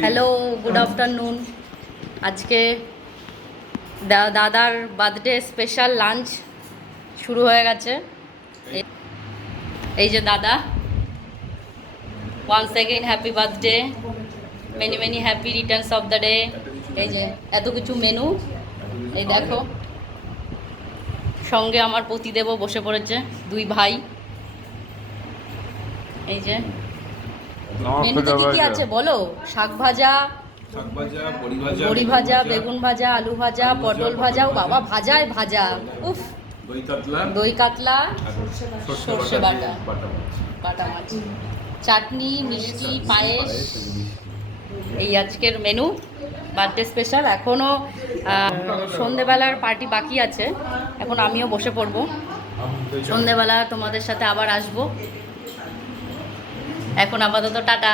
Hello good afternoon আজকে দাদার birthday special lunch শুরু হয়ে গেছে। এই- এই যে দাদা। One second happy birthday many many happy returns of the day এই যে, এত কিছু মেনু এই দেখো। সঙ্গে আমার পতিদেবও বসে পড়েছে, দুই ভাই। এই যে। মেনুতে কি কি আছে বলো? শাক ভাজা বড়ি ভাজা বেগুন ভাজা আলু ভাজা পটল ভাজা ও বাবা ভাজায় ভাজা। উফ। দই কাতলা। সর্ষে বাটা। বাটা। মাছ। চাটনি মিষ্টি পায়েস। এই আজকের মেনু। Birthday special. এখনও সন্ধেবেলার পার্টি বাকি আছে। এখন আমিও বসে পড়ব। সন্ধেবেলা তোমাদের সাথে আবার আসব। এখন আপাতত টাটা।